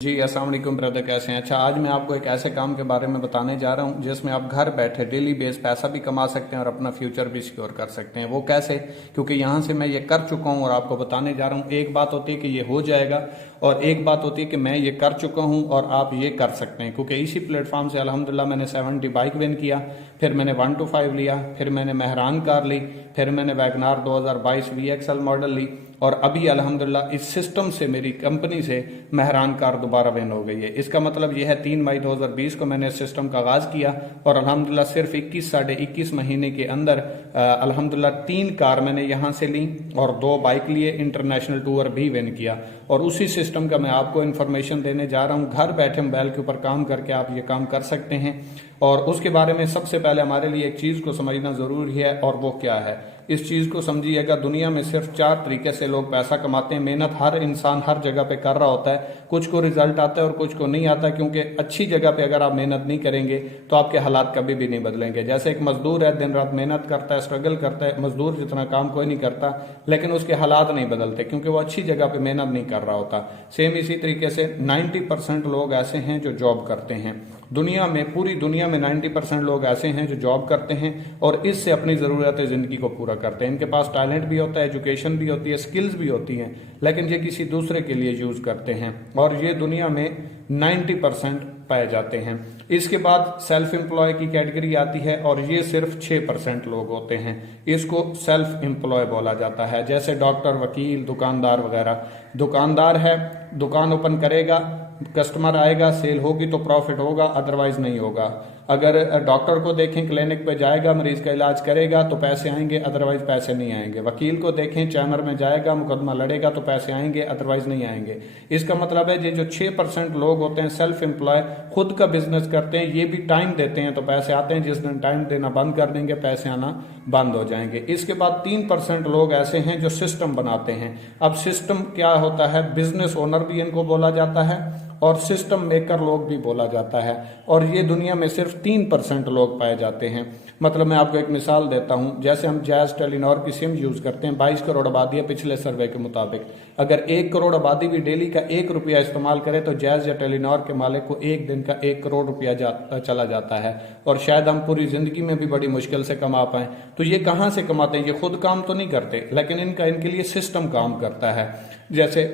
जी अस्सलाम वालेकुम ब्रदर, कैसे हैं? अच्छा, आज मैं आपको एक ऐसे काम के बारे में बताने जा रहा हूं जिसमें आप घर बैठे डेली बेस पैसा भी कमा सकते हैं और अपना फ्यूचर भी सिक्योर कर सकते हैं। वो कैसे? क्योंकि यहां से मैं ये कर चुका हूं और आपको बताने जा रहा हूं। एक बात होती है कि ये हो जाएगा और एक बात होती है कि मैं ये कर चुका हूं और आप ये कर सकते हैं। क्योंकि इसी प्लेटफॉर्म से अल्हम्दुलिल्लाह मैंने 70 बाइक विन किया, फिर मैंने 125 लिया, फिर मैंने मेहरान कार ली, फिर मैंने वैगनार 2022 VXL मॉडल ली और अभी अल्हम्दुलिल्लाह इस सिस्टम से, मेरी कंपनी से मेहरान कार दोबारा विन हो गई है। इसका मतलब यह है 3 मई 2020 को मैंने इस सिस्टम का आगाज किया और अल्हम्दुलिल्लाह सिर्फ 21 साढ़े 21 महीने के अंदर अल्हम्दुलिल्लाह 3 कार मैंने यहां से ली और 2 बाइक लिए, इंटरनेशनल टूर भी विन किया। और उसी सिस्टम का मैं आपको इन्फॉर्मेशन देने जा रहा हूं। घर बैठे मोबाइल के ऊपर काम करके आप ये काम कर सकते हैं। और उसके बारे में सबसे पहले हमारे लिए एक चीज को समझना जरूरी है और वो क्या है। इस चीज को समझिएगा, दुनिया में सिर्फ 4 तरीके से लोग पैसा कमाते हैं। मेहनत हर इंसान हर जगह पे कर रहा होता है, कुछ को रिजल्ट आता है और कुछ को नहीं आता। क्योंकि अच्छी जगह पे अगर आप मेहनत नहीं करेंगे तो आपके हालात कभी भी नहीं बदलेंगे। जैसे एक मजदूर है, दिन रात मेहनत करता है, स्ट्रगल करता है, मजदूर जितना काम कोई नहीं करता, लेकिन उसके हालात नहीं बदलते क्योंकि वो अच्छी जगह पे मेहनत नहीं कर रहा होता। सेम इसी तरीके से 90% लोग ऐसे हैं जो जॉब करते हैं। दुनिया में, पूरी दुनिया में 90% लोग ऐसे हैं जो जॉब करते हैं और इससे अपनी ज़रूरत जिंदगी को पूरा करते हैं। इनके पास टैलेंट भी होता है, एजुकेशन भी होती है, स्किल्स भी होती हैं, लेकिन ये किसी दूसरे के लिए यूज करते हैं और ये दुनिया में 90% पाए जाते हैं। इसके बाद सेल्फ एम्प्लॉय की कैटेगरी आती है और ये सिर्फ 6% लोग होते हैं। इसको सेल्फ एम्प्लॉय बोला जाता है। जैसे डॉक्टर, वकील, दुकानदार वगैरह। दुकानदार है, दुकान ओपन करेगा, कस्टमर आएगा, सेल होगी तो प्रॉफिट होगा, अदरवाइज नहीं होगा। अगर डॉक्टर को देखें, क्लिनिक पे जाएगा, मरीज का इलाज करेगा तो पैसे आएंगे, अदरवाइज पैसे नहीं आएंगे। वकील को देखें, चैम्बर में जाएगा, मुकदमा लड़ेगा तो पैसे आएंगे, अदरवाइज नहीं आएंगे। इसका मतलब है ये जो 6% लोग होते हैं सेल्फ एम्प्लॉय, खुद का बिजनेस करते हैं, ये भी टाइम देते हैं तो पैसे आते हैं। जिस दिन टाइम देना बंद कर देंगे पैसे आना बंद हो जाएंगे। इसके बाद 3% लोग ऐसे हैं जो सिस्टम बनाते हैं। अब सिस्टम क्या होता है? बिजनेस ओनर भी इनको बोला जाता है और सिस्टम मेकर लोग भी बोला जाता है और ये दुनिया में सिर्फ 3% लोग पाए जाते हैं। मतलब मैं आपको एक मिसाल देता हूं। जैसे हम जैज, टेलीनॉर की सिम यूज करते हैं, 22 करोड़ आबादी है पिछले सर्वे के मुताबिक। अगर 1 करोड़ आबादी भी डेली का 1 रुपया इस्तेमाल करे तो जैज या टेलीनॉर के मालिक को एक दिन का 1 करोड़ रुपया चला जाता है और शायद हम पूरी जिंदगी में भी बड़ी मुश्किल से कमा पाए। तो ये कहां से कमाते हैं? ये खुद काम तो नहीं करते, लेकिन इनके लिए सिस्टम काम करता है। जैसे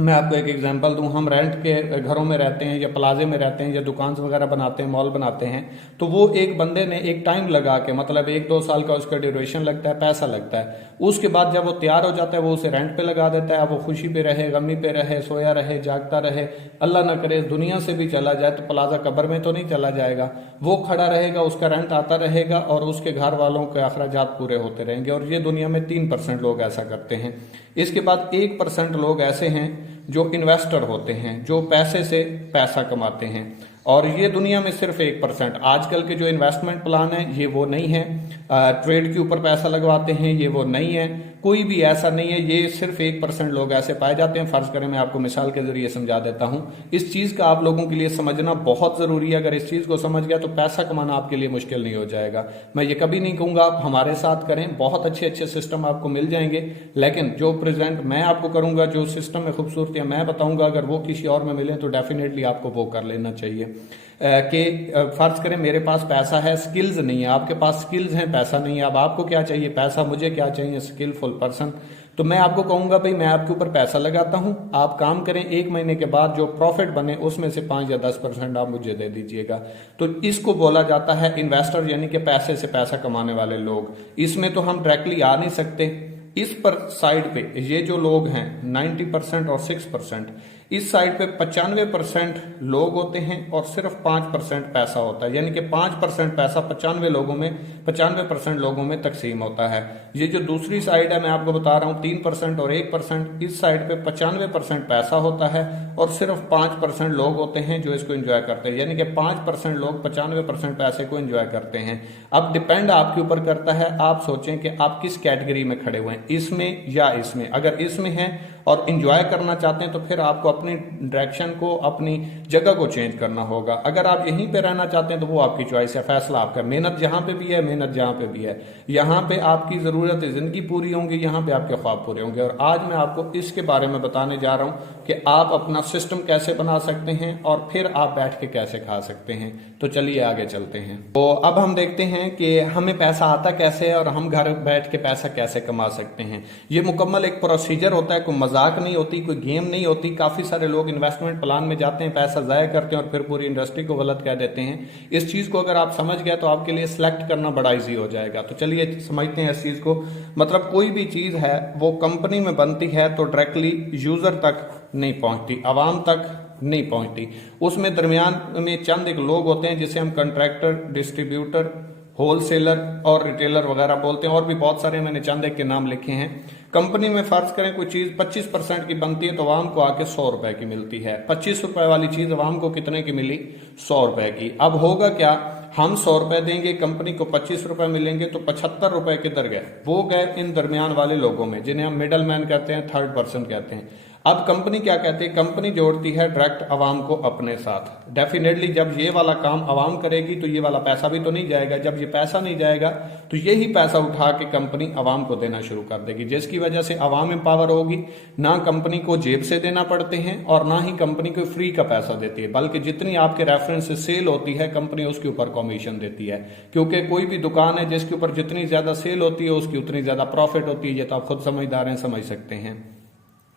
मैं आपको एक एग्जांपल दूं, हम रेंट के घरों में रहते हैं या प्लाजे में रहते हैं या दुकान वगैरह बनाते हैं, मॉल बनाते हैं, तो वो एक बंदे ने एक टाइम लगा के, मतलब 1-2 साल का उसका ड्यूरेशन लगता है, पैसा लगता है। उसके बाद जब वो तैयार हो जाता है वो उसे रेंट पे लगा देता है। अब वो खुशी पे रहे, गमी पे रहे, सोया रहे, जागता रहे, अल्लाह ना करे दुनिया से भी चला जाए तो प्लाजा कब्र में तो नहीं चला जाएगा। वो खड़ा रहेगा, उसका रेंट आता रहेगा और उसके घर वालों के अखराजात पूरे होते रहेंगे। और ये दुनिया में 3% लोग ऐसा करते हैं। इसके बाद 1% लोग ऐसे हैं जो इन्वेस्टर होते हैं, जो पैसे से पैसा कमाते हैं और ये दुनिया में सिर्फ 1%। आजकल के जो इन्वेस्टमेंट प्लान है ये वो नहीं है, ट्रेड के ऊपर पैसा लगवाते हैं ये वो नहीं है, कोई भी ऐसा नहीं है। ये सिर्फ 1% लोग ऐसे पाए जाते हैं। फर्ज करें, मैं आपको मिसाल के जरिए समझा देता हूं। इस चीज का आप लोगों के लिए समझना बहुत जरूरी है। अगर इस चीज को समझ गया तो पैसा कमाना आपके लिए मुश्किल नहीं हो जाएगा। मैं ये कभी नहीं कहूंगा आप हमारे साथ करें, बहुत अच्छे अच्छे सिस्टम आपको मिल जाएंगे, लेकिन जो प्रेजेंट मैं आपको करूंगा, जो सिस्टम में खूबसूरतियां मैं बताऊंगा, अगर वो किसी और में मिले तो डेफिनेटली आपको वो कर लेना चाहिए। कि फर्ज करें मेरे पास पैसा है, स्किल्स नहीं है, आपके पास स्किल्स हैं, पैसा नहीं है। अब आपको क्या चाहिए? पैसा। मुझे क्या चाहिए? Skilful person. तो मैं आपको कहूंगा भाई मैं आपके ऊपर पैसा लगाता हूं, आप काम करें, 1 महीने के बाद जो प्रॉफिट बने उसमें से 5 या 10% आप मुझे दे दीजिएगा। तो इसको बोला जाता है इन्वेस्टर, यानी कि पैसे से पैसा कमाने वाले लोग। इसमें तो हम डायरेक्टली आ नहीं सकते। इस पर साइड पे ये जो लोग हैं 90% और 6%, इस साइड पे 95% लोग होते हैं और सिर्फ 5% पैसा होता है। यानी कि 5% पैसा 95% लोगों में तकसीम होता है। ये जो दूसरी साइड है मैं आपको बता रहा हूँ, 3% और 1%, इस साइड पे 95% पैसा होता है और सिर्फ 5% लोग होते हैं जो इसको एंजॉय करते हैं। यानी कि 5% लोग 95% पैसे को एंजॉय करते हैं। अब डिपेंड आपके ऊपर करता है, आप सोचें कि आप किस कैटेगरी में खड़े हुए हैं, इसमें या इसमें। अगर इसमें हैं और इंजॉय करना चाहते हैं तो फिर आपको अपनी डायरेक्शन को, अपनी जगह को चेंज करना होगा। अगर आप यहीं पे रहना चाहते हैं तो वो आपकी चॉइस है, फैसला आपका। मेहनत जहां पे भी है, मेहनत जहां पे भी है, यहाँ पे आपकी जरूरत जिंदगी पूरी होंगी, यहाँ पे आपके ख्वाब पूरे होंगे। और आज मैं आपको इसके बारे में बताने जा रहा हूं कि आप अपना सिस्टम कैसे बना सकते हैं और फिर आप बैठ के कैसे खा सकते हैं। तो चलिए आगे चलते हैं। तो अब हम देखते हैं कि हमें पैसा आता कैसे है और हम घर बैठ के पैसा कैसे कमा सकते हैं। ये मुकम्मल एक प्रोसीजर होता है, कोई मजाक नहीं होती, कोई गेम नहीं होती। काफी सारे लोग इन्वेस्टमेंट प्लान में जाते हैं, पैसा जाया करते हैं और फिर पूरी इंडस्ट्री को गलत कह देते हैं। इस चीज को अगर आप समझ गए तो आपके लिए सिलेक्ट करना बड़ा इजी हो जाएगा। तो चलिए समझते हैं इस चीज को। मतलब कोई भी चीज है वो कंपनी में बनती है तो डायरेक्टली यूजर तक नहीं पहुंचती, आवाम तक नहीं पहुंचती। उसमें दरमियान में चंद एक लोग होते हैं जिसे हम कंट्रैक्टर, डिस्ट्रीब्यूटर, होलसेलर और रिटेलर वगैरह बोलते हैं। और भी बहुत सारे मैंने चंद एक के नाम लिखे हैं। कंपनी में फर्ज करें कोई चीज 25% की बनती है तो आवाम को आके 100 रुपए की मिलती है। 25 रुपए वाली चीज आवाम को कितने की मिली? 100 रुपए की। अब होगा क्या, हम 100 रुपए देंगे, कंपनी को 25 रुपए मिलेंगे, तो 75 रुपए किधर गए? वो गए इन दरमियान वाले लोगों में, जिन्हें हम मिडल मैन कहते हैं, थर्ड पर्सन कहते हैं। अब कंपनी क्या कहती है? कंपनी जोड़ती है डायरेक्ट आवाम को अपने साथ। डेफिनेटली जब ये वाला काम आवाम करेगी तो ये वाला पैसा भी तो नहीं जाएगा। जब ये पैसा नहीं जाएगा तो यही पैसा उठा के कंपनी आवाम को देना शुरू कर देगी, जिसकी वजह से आवाम एम्पावर होगी। ना कंपनी को जेब से देना पड़ते हैं और ना ही कंपनी को फ्री का पैसा देती है, बल्कि जितनी आपके रेफरेंस से सेल होती है कंपनी उसके ऊपर कमीशन देती है। क्योंकि कोई भी दुकान है जिसके ऊपर जितनी ज्यादा सेल होती है उसकी उतनी ज्यादा प्रॉफिट होती है। ये तो आप खुद समझदार हैं, समझ सकते हैं।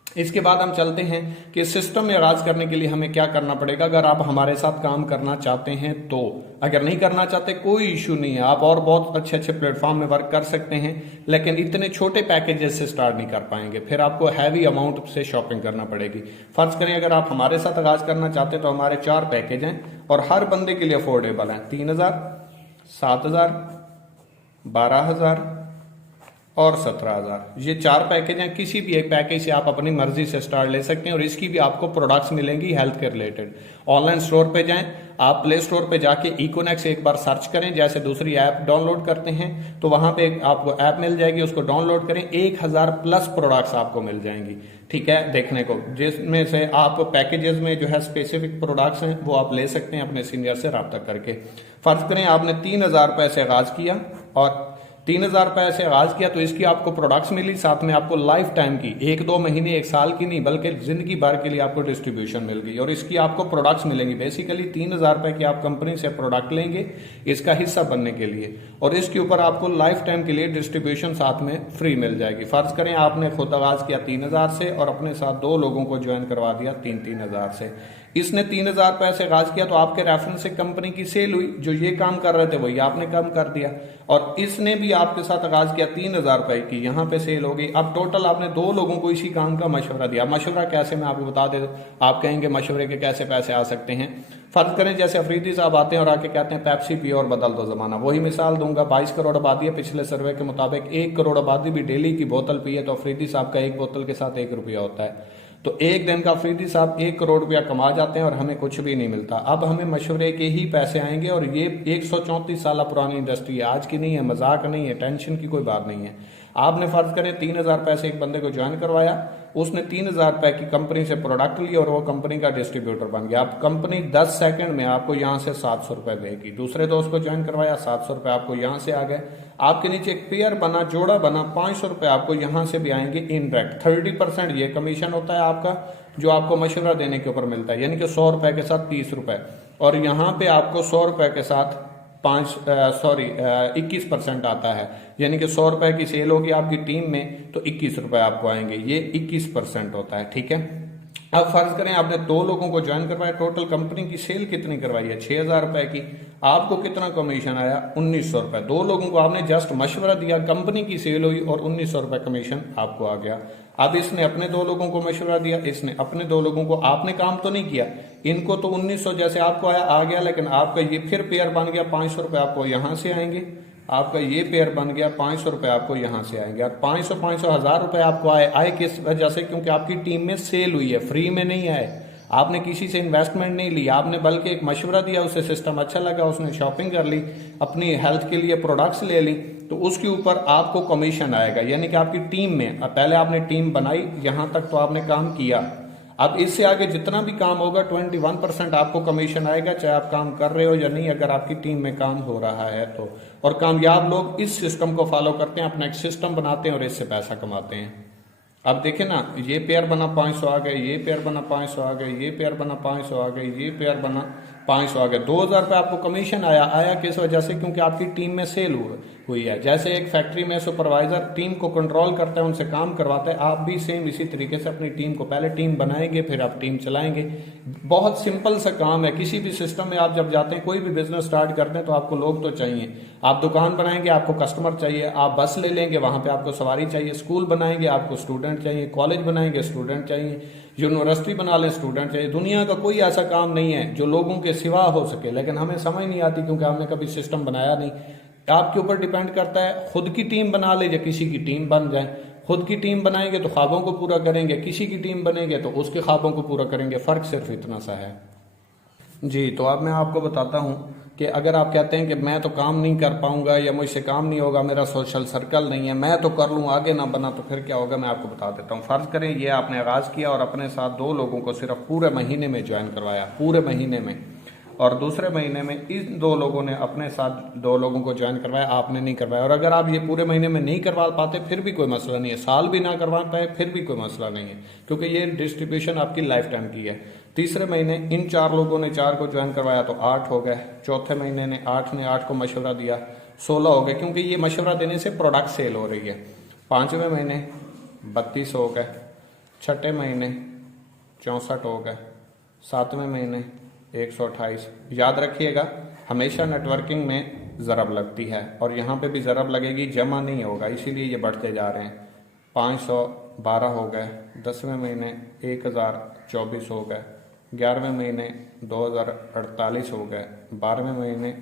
इसके बाद हम चलते हैं कि सिस्टम में आगाज करने के लिए हमें क्या करना पड़ेगा अगर आप हमारे साथ काम करना चाहते हैं तो। अगर नहीं करना चाहते कोई इश्यू नहीं है, आप और बहुत अच्छे अच्छे प्लेटफॉर्म में वर्क कर सकते हैं, लेकिन इतने छोटे पैकेजेस से स्टार्ट नहीं कर पाएंगे। फिर आपको हैवी अमाउंट से शॉपिंग करना पड़ेगी। फर्ज करें अगर आप हमारे साथ आगाज करना चाहते हैं तो हमारे 4 पैकेज हैं और हर बंदे के लिए अफोर्डेबल हैं। 3000, 7000, 12000 और 17000। ये 4 पैकेज हैं। किसी भी एक पैकेज से आप अपनी मर्जी से स्टार्ट ले सकते हैं और इसकी भी आपको प्रोडक्ट्स मिलेंगी हेल्थ के रिलेटेड। ऑनलाइन स्टोर पे जाएं, आप प्ले स्टोर पे जाके इकोनेक्स एक बार सर्च करें, जैसे दूसरी ऐप डाउनलोड करते हैं तो वहां पे आपको ऐप मिल जाएगी, उसको डाउनलोड करें। 1000 प्लस प्रोडक्ट्स आपको मिल जाएंगी, ठीक है, देखने को, जिसमें से आप पैकेजेस में जो है स्पेसिफिक प्रोडक्ट्स हैं वो आप ले सकते हैं अपने सीनियर से रब्ता करके। फर्ज करें आपने 3000 रुपए से आगाज किया और 3000 रुपए से आगाज किया तो इसकी आपको प्रोडक्ट्स मिली, साथ में आपको लाइफ टाइम की, 1-2 महीने 1 साल की नहीं बल्कि जिंदगी भर के लिए आपको डिस्ट्रीब्यूशन मिल गई और इसकी आपको प्रोडक्ट्स मिलेंगी। बेसिकली 3000 रुपए की आप कंपनी से प्रोडक्ट लेंगे इसका हिस्सा बनने के लिए और इसके ऊपर आपको लाइफ टाइम के लिए डिस्ट्रीब्यूशन साथ में फ्री मिल जाएगी। फर्ज करें आपने खुद आगाज किया 3000 से और अपने साथ 2 लोगों को ज्वाइन करवा दिया 3-3000 से। इसने 3000 रुपए से आगाज किया तो आपके रेफरेंस से कंपनी की सेल हुई, जो ये काम कर रहे थे वही आपने कम कर दिया और इसने भी आपके साथ आगाज किया 3000 रुपए की, यहाँ पे सेल हो गई। अब टोटल आपने 2 लोगों को इसी काम का मशवरा दिया। मशवरा कैसे, मैं आपको बता दे, आप कहेंगे मशवरे के कैसे पैसे आ सकते हैं। फर्ज करें जैसे अफरीदी साहब आते हैं और आके कहते हैं पेप्सी पियो और बदल दो जमाना। वही मिसाल दूंगा, 22 करोड़ आबादी है, पिछले सर्वे के मुताबिक 1 करोड़ आबादी भी डेली की बोतल पिए तो अफरीदी साहब का एक बोतल के साथ 1 रुपया होता है। तो एक दिन का अफरीदी साहब 1 करोड़ रुपया कमा जाते हैं और हमें कुछ भी नहीं मिलता। अब हमें मशवरे के ही पैसे आएंगे और ये 134 साल पुरानी इंडस्ट्री है, आज की नहीं है, मजाक नहीं है, टेंशन की कोई बात नहीं है। आपने फर्ज करें 3000 पैसे एक बंदे को ज्वाइन करवाया, उसने 3000 रुपए की कंपनी से प्रोडक्ट लिया और वो कंपनी का डिस्ट्रीब्यूटर बन गया। अब कंपनी 10 सेकंड में आपको यहां से 700 रुपए देगी। दूसरे दोस्त को ज्वाइन करवाया, 700 रुपए आपको यहां से आ गए। आपके नीचे एक पेयर बना, जोड़ा बना, 500 रुपए आपको यहां से भी आएंगे इनडायरेक्ट। 30% ये कमीशन होता है आपका जो आपको मशवरा देने के ऊपर मिलता है, यानी कि 100 रुपए के साथ 30 रुपए और यहाँ पे आपको 100 रुपए के साथ 21% आता है, यानी कि 100 रुपए की सेल होगी आपकी टीम में तो 21 रुपए आपको आएंगे। ये 21% होता है, ठीक है। अब फर्ज करें आपने 2 लोगों को ज्वाइन करवाया, टोटल कंपनी की सेल कितनी करवाई है? 6000 रुपए की। आपको कितना कमीशन आया? 1900 रुपए। 2 लोगों को आपने जस्ट मशवरा दिया, कंपनी की सेल हुई और 1900 रुपए कमीशन आपको आ गया। अब इसने अपने 2 लोगों को मशवरा दिया, इसने अपने 2 लोगों को, आपने काम तो नहीं किया, इनको तो 1900 जैसे आपको आया आ गया, लेकिन आपका ये फिर पेयर बन गया, 500 रुपए आपको यहां से आएंगे, आपका ये पेयर बन गया, 500 रुपए आपको यहां से आएंगे और 500 1000 रुपए आपको आए किस वजह से? क्योंकि आपकी टीम में सेल हुई है, फ्री में नहीं आए। आपने किसी से इन्वेस्टमेंट नहीं ली, आपने बल्कि एक मशवरा दिया, उसे सिस्टम अच्छा लगा, उसने शॉपिंग कर ली, अपनी हेल्थ के लिए प्रोडक्ट्स ले ली तो उसके ऊपर आपको कमीशन आएगा। यानी कि आपकी टीम में, पहले आपने टीम बनाई, यहां तक तो आपने काम किया, अब इससे आगे जितना भी काम होगा 21% आपको कमीशन आएगा, चाहे आप काम कर रहे हो या नहीं, अगर आपकी टीम में काम हो रहा है तो। और कामयाब लोग इस सिस्टम को फॉलो करते हैं, अपना एक सिस्टम बनाते हैं और इससे पैसा कमाते हैं। अब देखें ना, ये पेयर बना 500 आ गए, ये पेयर बना 500 आ गए, ये पेयर बना 500 आ गए, ये पेयर बना 500 आ गए, 2000 रुपये आपको कमीशन आया किस वजह से? क्योंकि आपकी टीम में सेल हुई है। जैसे एक फैक्ट्री में सुपरवाइजर टीम को कंट्रोल करता है, उनसे काम करवाता है, आप भी सेम इसी तरीके से अपनी टीम को पहले टीम बनाएंगे, फिर आप टीम चलाएंगे। बहुत सिंपल सा काम है। किसी भी सिस्टम में आप जब जाते हैं, कोई भी बिजनेस स्टार्ट करते हैं, तो आपको लोग तो चाहिए। आप दुकान बनाएंगे, आपको कस्टमर चाहिए। आप बस ले लेंगे, वहां पे आपको सवारी चाहिए। स्कूल बनाएंगे, आपको स्टूडेंट चाहिए। कॉलेज बनाएंगे, स्टूडेंट चाहिए। यूनिवर्सिटी बना ले, स्टूडेंट चाहिए। दुनिया का कोई ऐसा काम नहीं है जो लोगों के सिवा हो सके, लेकिन हमें समझ नहीं आती क्योंकि हमने कभी सिस्टम बनाया नहीं। आपके ऊपर डिपेंड करता है, खुद की टीम बना ले या किसी की टीम बन जाए। खुद की टीम बनाएंगे तो ख्वाबों को पूरा करेंगे, किसी की टीम बनेंगे तो उसके ख्वाबों को पूरा करेंगे। फर्क सिर्फ इतना सा है जी। तो अब मैं आपको बताता हूं कि अगर आप कहते हैं कि मैं तो काम नहीं कर पाऊंगा या मुझसे काम नहीं होगा, मेरा सोशल सर्कल नहीं है, मैं तो कर लूँ, आगे ना बना, तो फिर क्या होगा मैं आपको बता देता हूँ। फर्ज करें ये आपने आगाज किया और अपने साथ 2 लोगों को सिर्फ पूरे महीने में ज्वाइन करवाया, पूरे महीने में, और दूसरे महीने में इन 2 लोगों ने अपने साथ 2 लोगों को ज्वाइन करवाया, आपने नहीं करवाया। और अगर आप ये पूरे महीने में नहीं करवा पाते फिर भी कोई मसला नहीं है, साल भी ना करवा पाए फिर भी कोई मसला नहीं है, क्योंकि ये डिस्ट्रीब्यूशन आपकी लाइफ टाइम की है। तीसरे महीने इन 4 लोगों ने 4 को ज्वाइन करवाया तो 8 हो गए। चौथे महीने ने 8 को मशवरा दिया, 16 हो गए, क्योंकि ये मशवरा देने से प्रोडक्ट सेल हो रही है। 5वें महीने 32 हो गए। 6ठे महीने 64 हो गए। 7वें महीने 128। याद रखिएगा, हमेशा नेटवर्किंग में ज़रब लगती है और यहाँ पे भी ज़रब लगेगी, जमा नहीं होगा, इसीलिए ये बढ़ते जा रहे हैं। 512 हो गए। 10वें महीने 1024 हो गए। 11वें महीने 2048 हो गए। 12वें महीने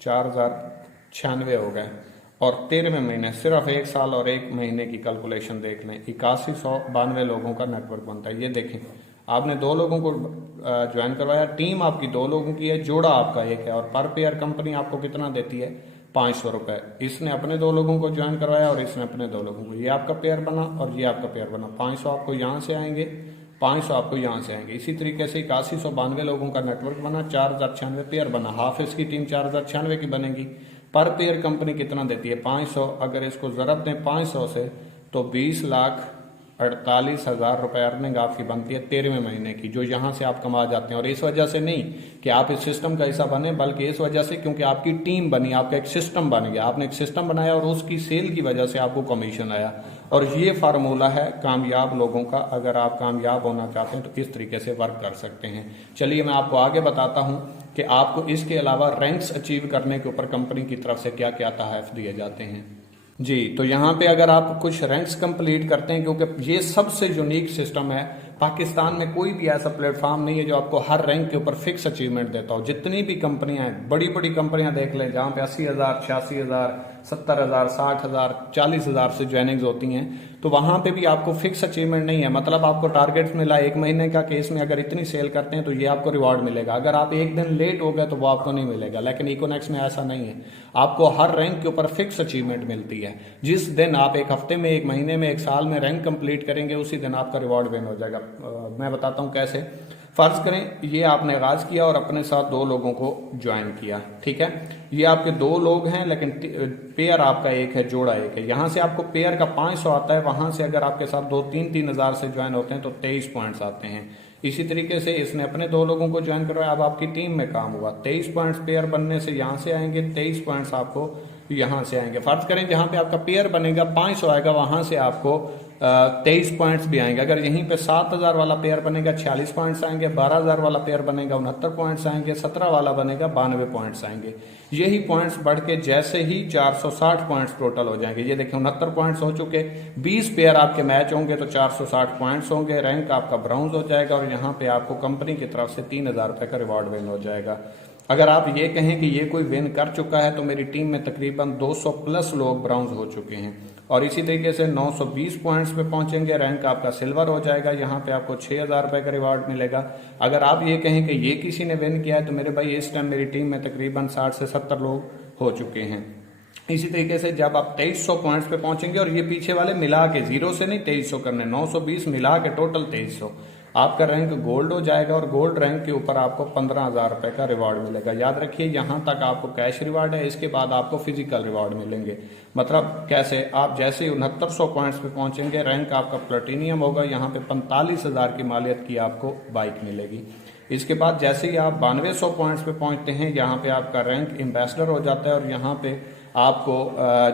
4096 हो गए। और 13वें महीने, सिर्फ 1 साल और 1 महीने की कैलकुलेशन देख लें, 8192 लोगों का नेटवर्क बनता है। ये देखें, आपने 2 लोगों को ज्वाइन करवाया, टीम आपकी 2 लोगों की है, जोड़ा आपका 1 है, और पर पेयर कंपनी आपको कितना देती है? 500 रुपए। इसने अपने 2 लोगों को ज्वाइन करवाया और इसने अपने 2 लोगों को, ये आपका पेयर बना और ये आपका पेयर बना। 500 आपको यहाँ से आएंगे, 500 आपको यहाँ से आएंगे। इसी तरीके से 8192 लोगों का नेटवर्क बना, 4096 पेयर बना। हाफिज की टीम 4096 की बनेगी। पर पेयर कंपनी कितना देती है? 500। अगर इसको ज़रब दें 500 से तो 20,48,000 रुपए अर्निंग आपकी बनती है 13वें महीने की, जो यहाँ से आप कमा जाते हैं। और इस वजह से नहीं कि आप इस सिस्टम का हिस्सा बने, बल्कि इस वजह से क्योंकि आपकी टीम बनी, आपका एक सिस्टम बन गया, आपने एक सिस्टम बनाया और उसकी सेल की वजह से आपको कमीशन आया। और ये फार्मूला है कामयाब लोगों का। अगर आप कामयाब होना चाहते हैं तो इस तरीके से वर्क कर सकते हैं। चलिए मैं आपको आगे बताता हूँ कि आपको इसके अलावा रैंक्स अचीव करने के ऊपर कंपनी की तरफ से क्या क्या तहफ़ दिए जाते हैं। जी, तो यहाँ पे अगर आप कुछ रैंक्स कंप्लीट करते हैं, क्योंकि ये सबसे यूनिक सिस्टम है, पाकिस्तान में कोई भी ऐसा प्लेटफॉर्म नहीं है जो आपको हर रैंक के ऊपर फिक्स अचीवमेंट देता हो। जितनी भी कंपनियां हैं, बड़ी बड़ी कंपनियां देख लें, जहाँ पे 80,000, 86,000, 70,000, 60,000, 40,000 से ज्वाइनिंग्स होती हैं, तो वहां पे भी आपको फिक्स अचीवमेंट नहीं है। मतलब आपको टारगेट मिला 1 महीने का, केस में अगर इतनी सेल करते हैं तो ये आपको रिवॉर्ड मिलेगा। अगर आप 1 दिन लेट हो गए तो वो आपको नहीं मिलेगा। लेकिन इकोनेक्स में ऐसा नहीं है, आपको हर रैंक के ऊपर फिक्स अचीवमेंट मिलती है। जिस दिन आप 1 हफ्ते में, 1 महीने में, 1 साल में रैंक कंप्लीट करेंगे, उसी दिन आपका रिवॉर्ड विन हो जाएगा। मैं बताता हूँ कैसे। फर्ज करें ये आपने आगाज किया और अपने साथ 2 लोगों को ज्वाइन किया, ठीक है। ये आपके 2 लोग हैं, लेकिन पेयर आपका 1 है, जोड़ा 1 है। यहां से आपको पेयर का 500 आता है, वहां से अगर आपके साथ 2-3 हज़ार से ज्वाइन होते हैं तो 23 पॉइंट्स आते हैं। इसी तरीके से इसने अपने 2 लोगों को ज्वाइन करवाया, अब आपकी टीम में काम हुआ। 23 पॉइंट्स पेयर बनने से यहां से आएंगे, 23 पॉइंट्स आपको यहां से आएंगे। फर्ज करें जहां पे आपका पेयर बनेगा 500 आएगा, वहां से आपको 23 पॉइंट्स भी आएंगे। अगर यहीं पे 7,000 वाला पेयर बनेगा 46 पॉइंट्स आएंगे, 12,000 वाला पेयर बनेगा 69 पॉइंट्स आएंगे, 17 वाला बनेगा 92 पॉइंट्स आएंगे। यही पॉइंट्स बढ़ के जैसे ही 460 पॉइंट्स टोटल हो जाएंगे। ये देखिए 69 पॉइंट्स हो चुके, 20 पेयर आपके मैच होंगे तो 460 पॉइंट्स होंगे, रैंक आपका ब्राउन्ज हो जाएगा और यहाँ पे आपको कंपनी की तरफ से 3,000 रुपए का रिवॉर्ड विन हो जाएगा। अगर आप ये कहें कि ये कोई विन कर चुका है तो मेरी टीम में तकरीबन 200 प्लस लोग ब्राउन्ज हो चुके हैं। और इसी तरीके से 920 पॉइंट्स पे पहुंचेंगे, रैंक आपका सिल्वर हो जाएगा, यहाँ पे आपको 6,000 रुपए का रिवॉर्ड मिलेगा। अगर आप ये कहें कि ये किसी ने विन किया है तो मेरे भाई इस टाइम मेरी टीम में तकरीबन 60 से 70 लोग हो चुके हैं। इसी तरीके से जब आप 2300 पॉइंट्स पे पहुंचेंगे, और ये पीछे वाले मिला के, जीरो से नहीं 2300 करने, 920 मिला के टोटल 2300, आपका रैंक गोल्ड हो जाएगा। और गोल्ड रैंक के ऊपर आपको 15,000 रुपए का रिवॉर्ड मिलेगा। याद रखिए, यहां तक आपको कैश रिवॉर्ड है, इसके बाद आपको फिजिकल रिवॉर्ड मिलेंगे। मतलब कैसे, आप जैसे ही 6900 पॉइंट्स पे पहुंचेंगे, रैंक आपका प्लेटिनियम होगा, यहाँ पे 45,000 की मालियत की आपको बाइक मिलेगी। इसके बाद जैसे ही आप 9200 पॉइंट्स पे पहुंचते हैं, यहाँ पे आपका रैंक एम्बेसडर हो जाता है, और यहाँ पे आपको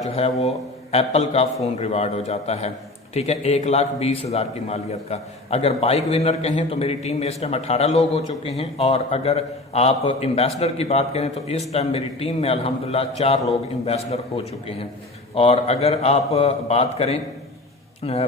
जो है वो एप्पल का फोन रिवार्ड हो जाता है। ठीक है, 1,20,000 की मालियत का। अगर बाइक विनर कहें तो मेरी टीम में इस टाइम 18 लोग हो चुके हैं, और अगर आप एम्बेसडर की बात करें तो इस टाइम मेरी टीम में अल्हम्दुलिल्लाह 4 लोग एम्बेसडर हो चुके हैं। और अगर आप बात करें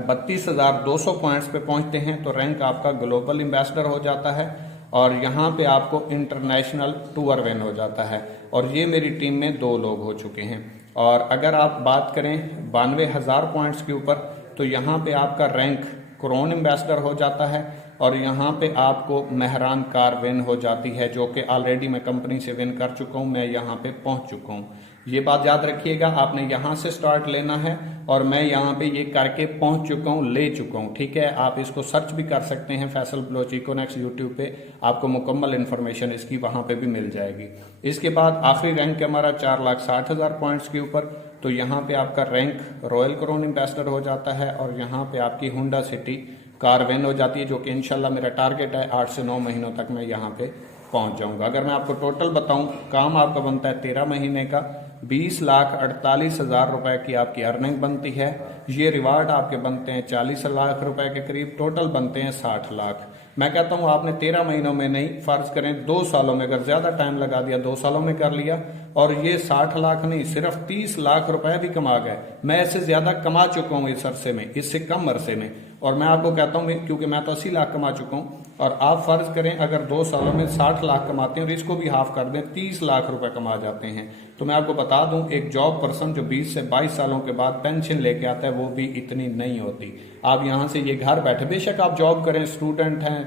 32,200 पॉइंट्स पे पहुंचते हैं तो रैंक आपका ग्लोबल एम्बेसडर हो जाता है, और यहाँ पे आपको इंटरनेशनल टूर विन हो जाता है। और ये मेरी टीम में 2 लोग हो चुके हैं। और अगर आप बात करें 92,000 पॉइंट्स के ऊपर, तो यहाँ पे आपका रैंक क्रोन एम्बेसडर हो जाता है, और यहाँ पे आपको मेहरान कार विन हो जाती है, जो कि ऑलरेडी मैं कंपनी से विन कर चुका हूँ, मैं यहाँ पे पहुंच चुका हूँ। ये बात याद रखिएगा, आपने यहाँ से स्टार्ट लेना है, और मैं यहाँ पे ये करके पहुंच चुका हूँ, ले चुका हूँ। ठीक है, आप इसको सर्च भी कर सकते हैं, फैसल बलोच इकोनेक्स यूट्यूब पे, आपको मुकम्मल इन्फॉर्मेशन इसकी वहां पे भी मिल जाएगी। इसके बाद आखिरी रैंक है हमारा 4,60,000 पॉइंट्स के ऊपर, तो यहाँ पे आपका रैंक रॉयल क्रोन एम्बेसडर हो जाता है, और यहाँ पे आपकी होंडा सिटी कार विन हो जाती है, जो कि इंशाल्लाह मेरा टारगेट है 8 से 9 महीनों तक मैं यहाँ पे पहुंच जाऊंगा। अगर मैं आपको टोटल बताऊं, काम आपका बनता है 13 महीने का, 20,48,000 रुपए की आपकी अर्निंग बनती है। ये रिवार्ड आपके बनते हैं 40 लाख रुपए के करीब, टोटल बनते हैं 60 लाख। मैं कहता हूं आपने 13 महीनों में नहीं, फर्ज करें 2 सालों में, अगर ज्यादा टाइम लगा दिया 2 सालों में कर लिया, और ये 60 लाख नहीं सिर्फ 30 लाख रुपए भी कमा गए। मैं इससे ज्यादा कमा चुका हूं इस अरसे में, इससे कम अरसे में। और मैं आपको कहता हूं, क्योंकि मैं तो 80 लाख कमा चुका हूं, और आप फर्ज करें अगर 2 सालों में 60 लाख कमाते हैं और इसको भी हाफ कर दें, 30 लाख रुपए कमा जाते हैं। तो मैं आपको बता दूं, एक जॉब पर्सन जो 20 से 22 सालों के बाद पेंशन लेके आता है, वो भी इतनी नहीं होती। आप यहां से ये घर बैठे, बेशक आप जॉब करें, स्टूडेंट हैं,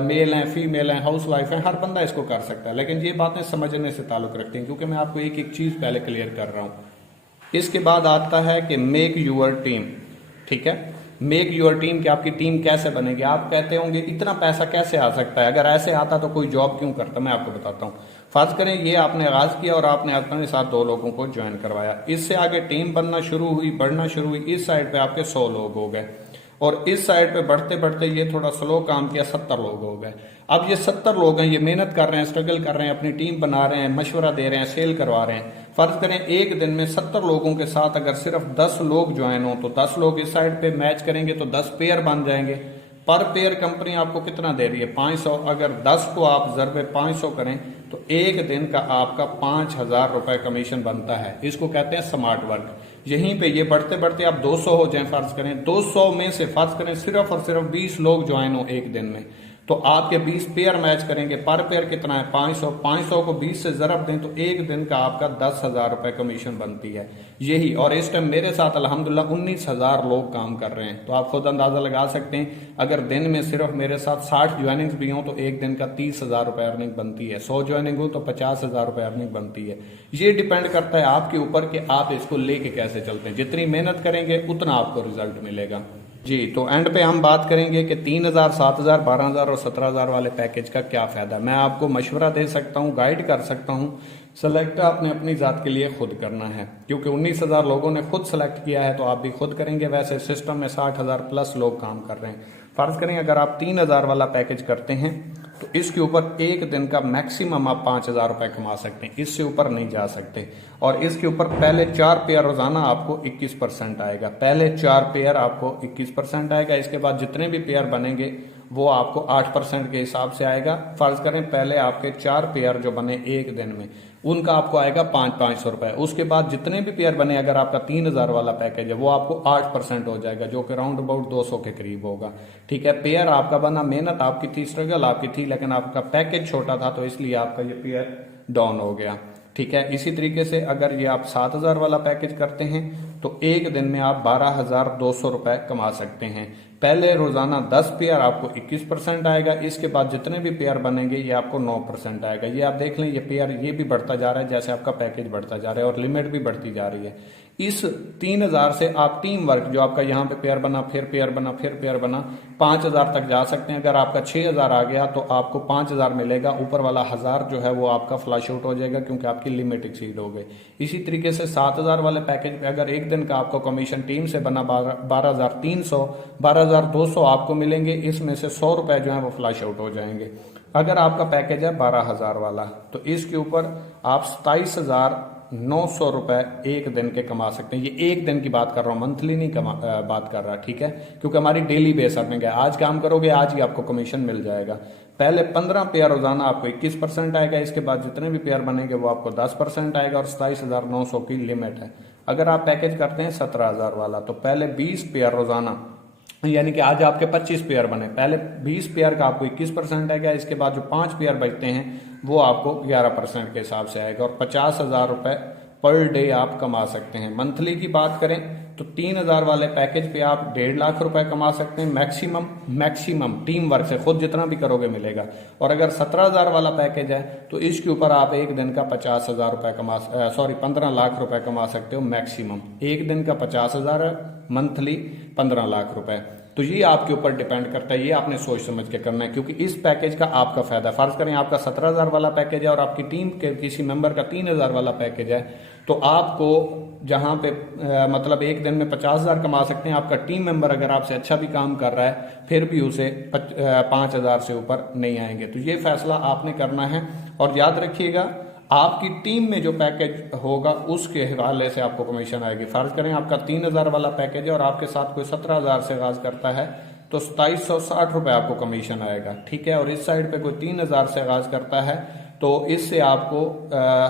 मेल हैं, फीमेल हैं, हाउस वाइफ हैं, हर बंदा इसको कर सकता है, लेकिन ये बातें समझने से ताल्लुक रखती हैं, क्योंकि मैं आपको एक एक चीज पहले क्लियर कर रहा हूं। इसके बाद आता है कि मेक यूर टीम। ठीक है, मेक यूर टीम, कि आपकी टीम कैसे बनेगी। आप कहते होंगे इतना पैसा कैसे आ सकता है, अगर ऐसे आता तो कोई जॉब क्यों करता। मैं आपको बताता हूँ। फर्ज करें ये आपने आगाज किया और आपने अपने साथ 2 लोगों को ज्वाइन करवाया, इससे आगे टीम बनना शुरू हुई, बढ़ना शुरू हुई, इस साइड पे आपके 100 लोग हो गए, और इस साइड पे बढ़ते बढ़ते ये थोड़ा स्लो काम किया, 70 लोग हो गए। अब ये 70 लोग हैं, ये मेहनत कर रहे हैं, स्ट्रगल कर रहे हैं, अपनी टीम बना रहे हैं, मशवरा दे रहे हैं, सेल करवा रहे हैं। फर्ज करें एक दिन में 70 लोगों के साथ अगर सिर्फ 10 लोग ज्वाइन हो, तो 10 लोग इस साइड पे मैच करेंगे तो 10 पेयर बन जाएंगे। पर पेयर कंपनी आपको कितना दे रही है, 500। अगर 10 को आप ज़रबे 500 करें तो एक दिन का आपका 5,000 रुपए कमीशन बनता है। इसको कहते हैं स्मार्ट वर्क। यहीं पे ये बढ़ते बढ़ते आप 200 हो जाए, फर्ज करें 200 में से फर्ज करें सिर्फ और सिर्फ 20 लोग ज्वाइन हो एक दिन में, तो आपके 20 पेयर मैच करेंगे। पर पेयर कितना है, 500। 500 को 20 से जरब दें तो एक दिन का आपका 10,000 रुपए कमीशन बनती है यही। और इस टाइम मेरे साथ अल्हम्दुलिल्लाह 19,000 लोग काम कर रहे हैं, तो आप खुद अंदाजा लगा सकते हैं। अगर दिन में सिर्फ मेरे साथ 60 ज्वाइनिंग्स भी हों तो एक दिन का 30,000 रुपए अर्निंग बनती है। 100 ज्वाइनिंग हो तो 50,000 रुपए अर्निंग बनती है। ये डिपेंड करता है आपके ऊपर कि आप इसको लेके कैसे चलते हैं। जितनी मेहनत करेंगे उतना आपको रिजल्ट मिलेगा जी। तो एंड पे हम बात करेंगे कि 3,000, 7,000, 12,000 और 17,000 वाले पैकेज का क्या फायदा। मैं आपको मशवरा दे सकता हूँ, गाइड कर सकता हूँ, सेलेक्ट आपने अपनी जात के लिए खुद करना है, क्योंकि 19,000 लोगों ने खुद सेलेक्ट किया है तो आप भी खुद करेंगे। वैसे सिस्टम में 60,000 प्लस लोग काम कर रहे हैं। फर्ज करें अगर आप 3,000 वाला पैकेज करते हैं तो इसके ऊपर एक दिन का मैक्सिमम आप 5,000 रुपए कमा सकते हैं, इससे ऊपर नहीं जा सकते। और इसके ऊपर पहले 4 पेयर रोजाना आपको 21% आएगा, पहले 4 पेयर आपको 21% आएगा। इसके बाद जितने भी पेयर बनेंगे वो आपको 8% के हिसाब से आएगा। फर्ज करें पहले आपके 4 पेयर जो बने एक दिन में उनका आपको आएगा 500 रुपए। उसके बाद जितने भी पेयर बने, अगर आपका 3,000 वाला पैकेज है वो आपको 8% हो जाएगा, जो कि राउंड अबाउट 200 के करीब होगा। ठीक है, पेयर आपका बना, मेहनत आपकी थी, स्ट्रगल आपकी थी, लेकिन आपका पैकेज छोटा था तो इसलिए आपका ये पेयर डाउन हो गया। ठीक है, इसी तरीके से अगर ये आप 7,000 वाला पैकेज करते हैं तो एक दिन में आप 12,200 रुपए कमा सकते हैं। पहले रोजाना 10 पेयर आपको 21% आएगा, इसके बाद जितने भी पेयर बनेंगे ये आपको 9% आएगा। ये आप देख लें, ये पेयर ये भी बढ़ता जा रहा है जैसे आपका पैकेज बढ़ता जा रहा है और लिमिट भी बढ़ती जा रही है। इस 3000 से आप टीम वर्क जो आपका यहाँ पे पेयर बना, फिर पेयर बना, फिर पेयर बना, 5000 तक जा सकते हैं। अगर आपका 6000 आ गया तो आपको 5000 मिलेगा, ऊपर वाला 1000 जो है वो आपका फ्लश आउट हो जाएगा क्योंकि आपकी लिमिट एक्सीड हो गई। इसी तरीके से 7000 वाले पैकेज पे अगर एक दिन का आपको कमीशन टीम से बना 12300, 12200 आपको मिलेंगे, इसमें से 100 रुपए जो है वो फ्लश आउट हो जाएंगे। अगर आपका पैकेज है 12000 वाला तो इसके ऊपर आप 27900 रुपए एक दिन के कमा सकते हैं। ये एक दिन की बात कर रहा हूं, मंथली नहीं बात कर रहा, ठीक है, क्योंकि हमारी डेली बेस अर्निंग है। आज काम करोगे आज ही आपको कमीशन मिल जाएगा। पहले 15 पेयर रोजाना आपको 21% आएगा, इसके बाद जितने भी पेयर बनेंगे वो आपको 10% आएगा और 27900 की लिमिट है। अगर आप पैकेज करते हैं 17000 वाला तो पहले 20 पेयर रोजाना, यानी कि आज आपके 25 पेयर बने, पहले 20 पेयर का आपको 21% आएगा, इसके बाद जो 5 पेयर बचते हैं वो आपको 11% के हिसाब से आएगा और 50,000 रुपए पर डे आप कमा सकते हैं। मंथली की बात करें तो 3000 वाले पैकेज पे आप 1.5 लाख रुपए कमा सकते हैं मैक्सिमम टीम वर्क से, खुद जितना भी करोगे मिलेगा। और अगर 17000 वाला पैकेज है तो इसके ऊपर आप एक दिन का 50,000 रुपए 15 लाख रुपए कमा सकते हो मैक्सिमम। एक दिन का 50,000 है, मंथली 15 लाख रुपए। तो ये आपके ऊपर डिपेंड करता है, ये आपने सोच समझ के करना है क्योंकि इस पैकेज का आपका फायदा, फर्ज करें आपका 17000 वाला पैकेज है और आपकी टीम के किसी मेंबर का 3000 वाला पैकेज है तो आपको जहां पे मतलब एक दिन में 50,000 कमा सकते हैं। आपका टीम मेंबर अगर आपसे अच्छा भी काम कर रहा है फिर भी उसे 5000 से ऊपर नहीं आएंगे। तो ये फैसला आपने करना है और याद रखिएगा आपकी टीम में जो पैकेज होगा उसके हवाले से आपको कमीशन आएगी। फर्ज करें आपका 3000 वाला पैकेज है और आपके साथ कोई 17000 से आगाज करता है तो 2760 रुपए आपको कमीशन आएगा, ठीक है। और इस साइड पे कोई 3000 से आगाज करता है तो इससे आपको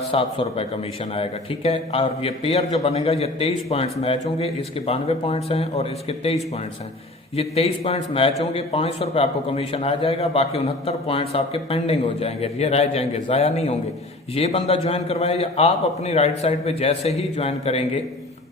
700 रुपए कमीशन आएगा, ठीक है। और ये पेयर जो बनेगा ये 23 पॉइंट्स मैच होंगे, इसके 92 पॉइंट्स हैं और इसके 23 पॉइंट्स हैं। ये 23 पॉइंट्स मैच होंगे, 500 रुपए आपको कमीशन आ जाएगा, बाकी 69 पॉइंट्स आपके पेंडिंग हो जाएंगे, ये रह जाएंगे, जाया नहीं होंगे। ये बंदा ज्वाइन करवाए या आप अपनी राइट साइड पे जैसे ही ज्वाइन करेंगे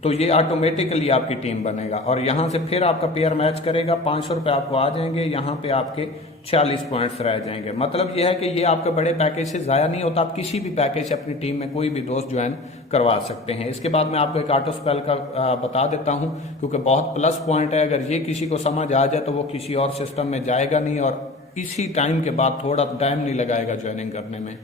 तो ये ऑटोमेटिकली आपकी टीम बनेगा और यहां से फिर आपका पेयर मैच करेगा, 500 रुपए आपको आ जाएंगे, यहाँ पे आपके 40 पॉइंट्स रह जाएंगे। मतलब यह है कि ये आपके बड़े पैकेज से जाया नहीं होता, आप किसी भी पैकेज से अपनी टीम में कोई भी दोस्त ज्वाइन करवा सकते हैं। इसके बाद मैं आपको एक ऑटो स्पेल का बता देता हूं क्योंकि बहुत प्लस पॉइंट है, अगर ये किसी को समझ आ जाए तो वो किसी और सिस्टम में जाएगा नहीं और इसी टाइम के बाद थोड़ा टाइम नहीं लगाएगा ज्वाइनिंग करने में।